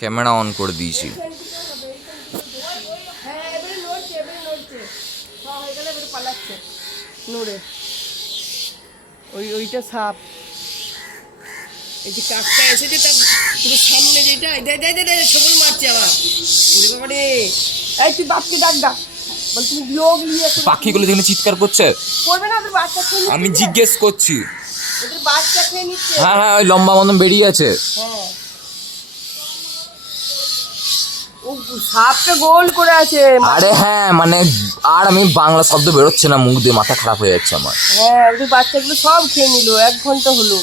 Camera on করে দিয়েছি। ওইটা সাপ, এই যে কাকটা এসেছে তার পুরো সামনে যেটা ছবল মারছে আবার। ওরে বাবা রে, এই তুই বাপকে ডাক ডাক, বল তুমি লোক নিয়ে পাখিগুলো যেখানে চিৎকার করছে করবে না, ওদের বাচ্চা খেয়ে নিচ্ছে। আমি জিজ্ঞেস করছি। ওদের বাচ্চা খেয়ে নিচ্ছে। হ্যাঁ হ্যাঁ, ওই লম্বা মতন বেরিয়ে আছে। হ্যাঁ, ও সাপটা গোল করে আছে। আরে হ্যাঁ, মানে আর আমি বাংলা শব্দ বেরোচ্ছে না মুখ দিয়ে, মাথা খারাপ হয়ে যাচ্ছে আমার। হ্যাঁ, ওদের বাচ্চাগুলো সব খেয়ে নিল, 1 ঘন্টা হলো।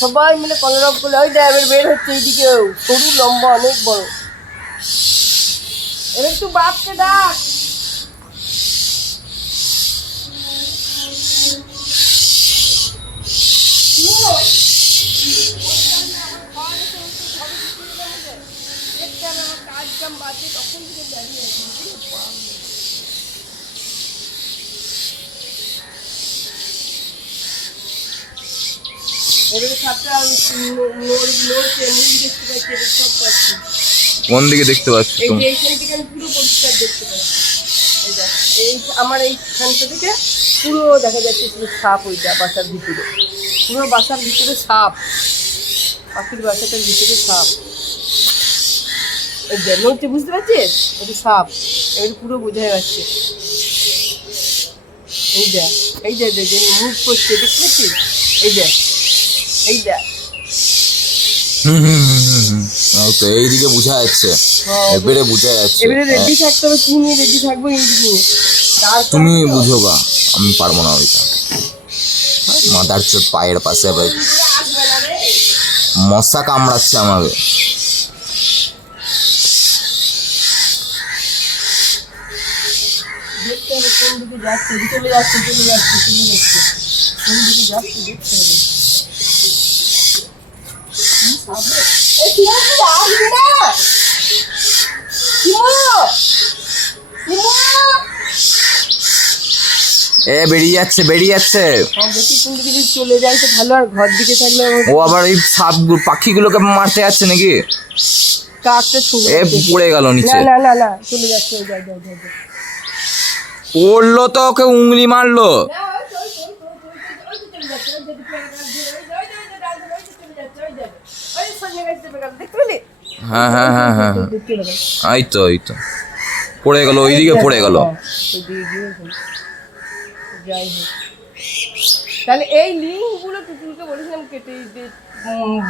সবাই মিলে কলরব করলে ওই দেখ বের হচ্ছে এইদিকেও, সরু লম্বা অনেক বড়। এবার একটু বাপকে ডাক। এবারে সাপটা নড়ছে, মুখ দেখতে পাচ্ছি, এবার সব পাচ্ছি। কোন দিকে দেখতে পাচ্ছ এই তুমি? যে এইখান থেকে আমি পুরো পরিষ্কার দেখতে পাচ্ছি। এই দেখ, এই আমার এইখানটা থেকে পুরো দেখা যাচ্ছে শুধু সাপ, ওইটা বাসার ভিতরে, পুরো বাসার ভিতরে সাপ, পাখির বাসাটার ভিতরে সাপ। এই যে নড়ছে, বুঝতে পারছিস? ওটা সাপ, এবার পুরো বোঝা যাচ্ছে। এই দেখ, এই দেখ যে মুভ করছে, দেখতে পাচ্ছিস? এই দেখ, এই দেখ। এই তো এইদিকে বোঝা যাচ্ছে, এবারে বোঝা যাচ্ছে। এবারে রেডি থাকতে হবে, কি নিয়ে রেডি থাকবো এইদিকে। তুমি বুঝো গা, আমি পারবো না ওইটা। মাদার চোদ পায়ের পাশে আবার মশা কামড়াচ্ছে আমাকে। দেখতে হবে কোন দিকে যাচ্ছে, চলে যাচ্ছে, চলে যাচ্ছে, চলে যাচ্ছে, কোন দিকে যাচ্ছে দেখতে হবে। বেরিয়ে যাচ্ছে, বেরিয়ে যাচ্ছে। দেখি কোন দিকে যদি চলে যায় তো ভালো, আর ঘর দিকে থাকলে ও আবার এই সাপ পাখিগুলোকে মারতে যাচ্ছে নাকি? কাকটা ছুঁড়ে পড়ে গেল নিচে। না না না না, চলে যাচ্ছে, ওই যাই যাই যাই। পড়লো তো, ওকে উংলি মারলো। হ্যাঁ হ্যাঁ হ্যাঁ হ্যাঁ, এই তো এই তো পড়ে গেল, ওইদিকে পড়ে গেল। যাই হোক, তাহলে এই লিঙ্কগুলো টুটুলকে বলেছিলাম কেটে দিতে,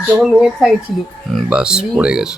যখন মেয়ের থাকে ছিল। বাস পড়ে গেছে।